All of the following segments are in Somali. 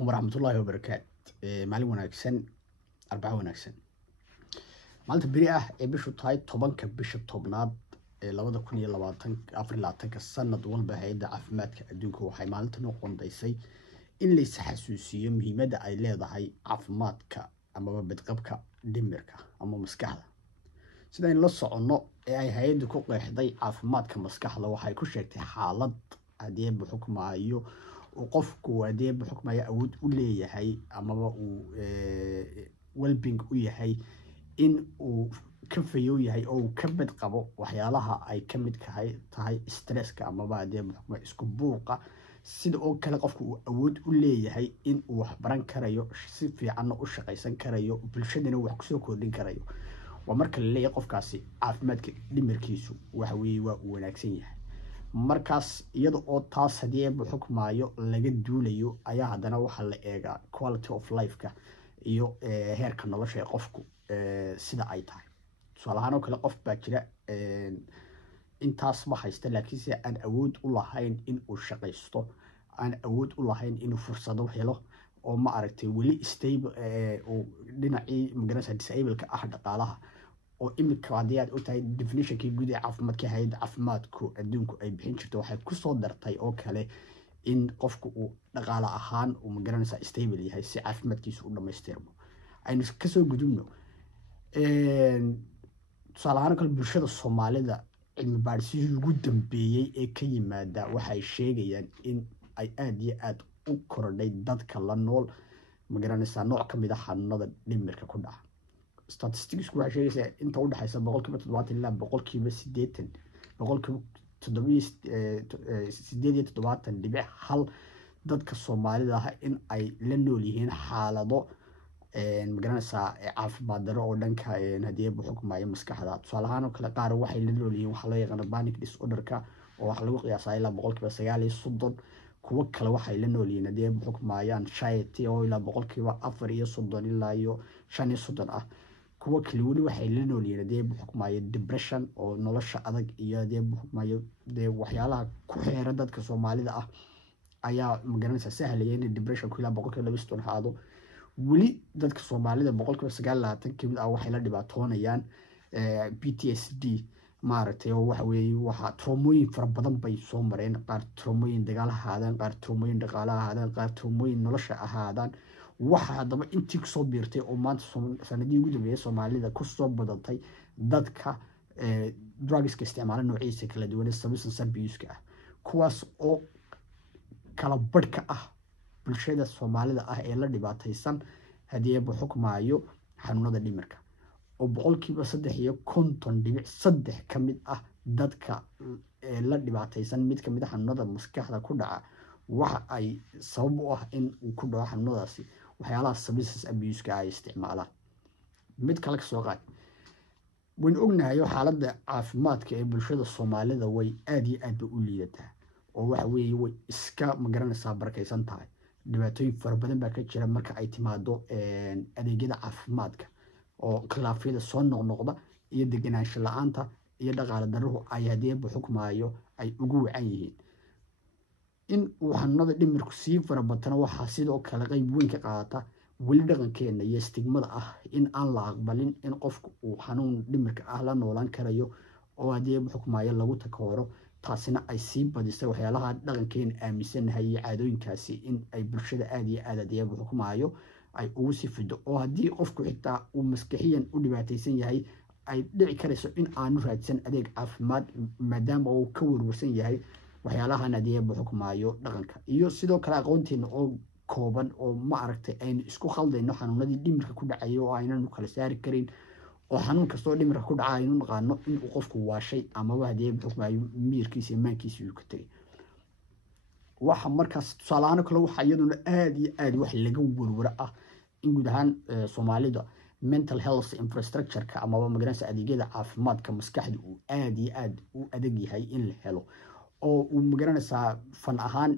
عليكم ورحمة الله وبركاته. معلم وناكسن 4 وناكسن maalinta beri ah ee bishu tahay 10ka bisha 10aad ee 2024 sanad walba hay'adda caafimaadka adduunka waxay maalintan u qoondeysay in la isxasuusiyo muhiimadda ay leedahay caafimaadka ama badqabka dhimirka ama maskaxda. sidaan la socono ee ay hay'addu ku qeexday caafimaadka maskaxda waxay ku sheegtay xaalad hadii uu xukmayo oo qofku hadii uu xukmayo awood u leeyahay ama uu well-being u yahay in uu ka fayo yahay oo ka bad qabo waxyaalaha ay ka mid tahay stresska ama hadii uu xukmayo isku buuqa sida oo kale qofku uu awood u leeyahay in uu wax baran karayo si fiican u shaqaysan karayo bulshadana wax ku soo kordhin karayo ومركل اللي يقف كاسي عافمادك دمركيسو وحوي وناكسين yahay markaas iyada oo taas hadii ay xukun maayo laga duulayo ayaa hadana waxa la eega quality of life-ka iyo heerka nolosha qofku sida ay tahay su'aalahan oo kale qof baa jira intaas ma haysta laakiin si aan awood u lahayn in uu shaqaysto aan awood u lahayn in uu fursado helo oo ma aragtay wali stable oo dhinacii magarasa disable ka ah dhaqaalaha oo imika hadii aad u tahay definition-kii guud ee caafimaadka hay'adda caafimaadku adduunku ay bixin jirto waxay ku soo dartay oo kale in qofku uu dhaqaale ahaan uu magarasa stable yahay si caafimaadkiisu u dhameystirmo aynu ka soo gudubno tusaalahaan kale bulshada Soomaalida cilmi baadhis ugu dambeeyay ee ka yimaada waxay sheegayaan in ay aad iyo aad u korodhay dadka la nool magaranaysa nooc kamid ah xanuunada dhimirka ku dhaca statistics waxay sheegaysaa inta u dhaxaysa 70% ilaa 80% 87.1 dadka Soomaalida ah in ay la nool yihiin xaalado magaranaysa caafimaad darro oo dhanka hadii uu xukmayo maskaxda tusaalahaan oo kale qaar waxay la nool yihiin waxa loo yaqaan panic disorder-ka oo wax lagu qiyaasaa ilaa 9.30 kuwa kale waxay la nool yihiin hadii uu xukmayo anxiety oo ilaa 4.30 ilaa 5.30 ah kuwa kale wali waxay la nool yihiin hadii uu xukmayo depression oo nolosha adag iyo hadii uu xukmayo waxyaalaha ku xeeran dadka Soomaalida ah ayaa magaranaysa sahlaya in depression ku ilaa 2.20 haado wali dadka Soomaalida 9.30 kamid ah waxay la dhibaatoonayaan PTSD maaragtay oo waxa weeye waxa traumooyin fara badan bay soo mareen qaar traumooyin dagaal ahaadaan qaar traumooyin dhaqaale ahaadaan qaar traumooyin nolosha ahaadaan waxa hadaba intii soo biirtay oo maanta sanadii ugu dambeeyay Soomaalida ku soo badatay dadka drugs ka isticmaala noocyadiisa kala duwan substance abuse-ka ah kuwaas oo kala badhka ah bulshada Soomaalida ah ee la dhibaataysan hadii uu xukmayo xanuunada dhimirka oo 3.3 kamid ah dadka la dhibaataysan mid kamid ah xanuunada maskaxda ku dhaca waxa ay sabab u ah in uu ku dhaco xanuunadaasi waxyaalaha substance abuse-ka ay isticmaalaan mid kale ka soo qaad waan ognahay xaaladda caafimaadka ee bulshada Soomaalida way aad iyo aad u liidataa oo waxa weeye way iska magaranaysaa barakaysan tahay dhibaatooyin fara badan baa ka jira marka ay timaado adeegyada caafimaadka oo khilaafyada soo noqnoqda iyo deganaansho la'aanta iyo dhaqaale darro ay hadii uu xukmayo ay ugu wacan yihiin in uu xanuunada dhimirku sii farabatana waxa sidoo kale qayb weyn ka qaata wali dhaqankeena iyo stigmada ah in aan la aqbalin in qofku uu xanuun dhimirka ah la noolaan karayo oo hadii uu xukmayo lagu takooro taasina ay sii badisay waxyaalaha dhaqankeena aaminsanahay iyo caadooyinkaasi in ay bulshada aad iyo aad hadii uu xukmayo ay ugu sii fido oo hadii qofku xitaa uu maskaxiyan u dhibaataysan yahay ay dhici karayso in aanu raadsan adeeg caafimaad maadaama uu ka warwarsan yahay waxyaalaha hadii uu xukmayo dhaqanka iyo sidoo kale aqoonteena oo kooban oo ma aragtay aynu isku khaldayno xanuunadii dhimirka ku dhacay oo aynanu kala saari karin oo xanuun kasto dhimirka ku dhacay aynu naqaano in uu qofku waashay ama hadii uu xukmayo miirkiisa imaankiisa uu ka tagay waxa markaas tusaalahaan kale waxa iyaduna aad iyo aad wax laga warwara ah in guud ahaan Soomaalida mental health infrastructure-ka ama magaranaysa adeegyada caafimaadka maskaxda uu aad iyo aad u adag yahay in la helo oo uu magaranaysa fan ahaan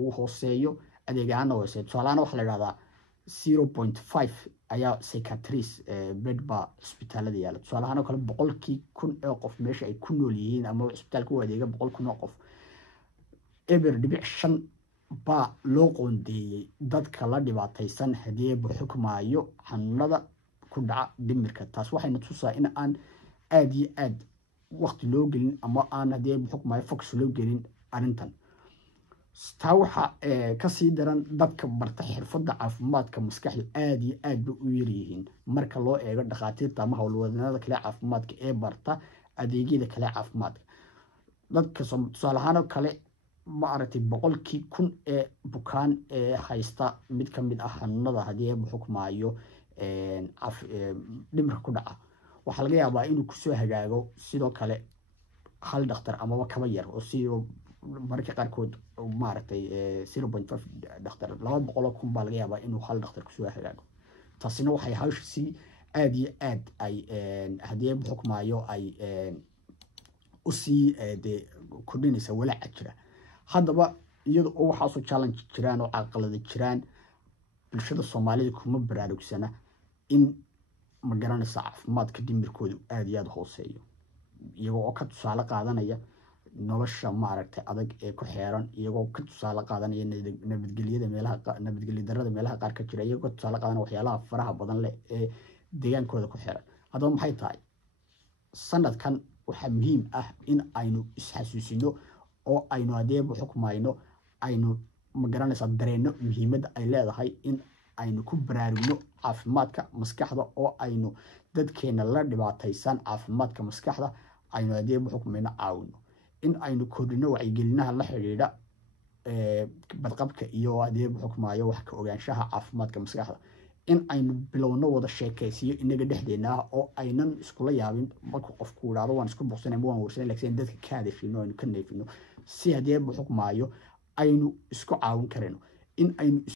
uu hooseeyo adeegaana hooseeyo tusaalahaan waxa la yiraahdaa 0.5 ayaa psychiatrist bed ba hospitaalada yaala tusaalahaan kale 100,000 qof meesha ay ku nool yihiin ama hospitaalka u adeega 100,000 qof eber dhibic 5 baa loo qoondeeyey dadka la dhibaataysan haddii eebba xukmaayo xanuunada ku dhaca dhimirka. taas waxayna tusaa in aan aada iyo aad waqti loo gelin ama aan haddii eebba xukmaayo fox loo gelin arrintan. taa waxaa kasii daran dadka barta xirfadda caafimaadka maskaxda aada iyo aad bay u yaryihiin marka loo eego dhakhaatiirta ama howlwadeennada kale caafimaadka ee barta adeegyada kale caafimaadka. dadka tusaale ahaan kale maaragtay 100,000 ee bukaan ee haysta mid ka mid ah xanuunada haddii eebba xukmaayo dhimirka ku dhaca, waxaa laga yaabaa inuu kusoo hagaago sidoo kale hal dhakhtar amaba kaba yar oo si mararka qaarkood maaragtay 0.5 dhakhtar 200,000 baa laga yaabaa inuu hal dhakhtar kusoo hagaago. taasina waxay hawsha si aada iyo aad ay haddii eebba xukmaayo ay usii kordhinaysa walaaca jira. haddaba iyada oo waxaasoo challenge jiraan oo caqalada jiraan, bulshada soomaalida kuma baraarugsana in ma garanaysa caafimaadka dhimirkooda aada iyo aada hooseeyo, iyagoo oo ka tusaale qaadanaya nolosha maaragtay adag ee ku xeeran, iyagoo ka tusaale qaadanaya nabadgelyo darrada meelaha qaar ka jira, iyagoo ka tusaale qaadanaya waxyaalaha faraha badan leh ee deegaankooda ku xeeran. haddaba maxay tahay sanadkan waxaa muhiim ah in aynu isxasuusino oo aynu haddii eebba xukmayno aynu ma garanaysaa dareenno muhiimadda ay leedahay in aynu ku baraarugno caafimaadka maskaxda oo aynu dadkeena la dhibaataysan caafimaadka maskaxda aynu haddii eebba xukmayno caawino, in aynu kordhino wacyigelinaha la xidhiidha badqabka iyo haddii eebba xukmaayo wax ka ogaanshaha caafimaadka maskaxda, in aynu bilowno wada sheekaysiyo inaga dhexdeena ah oo aynan iskula yaabin markuu qofku idhaahdo waan isku boqsanay ma waan warsanay, laakiin dadka ka hadashino aynu ka neefino si haddii eebba xukmaayo aynu isku caawin karayno, in aynu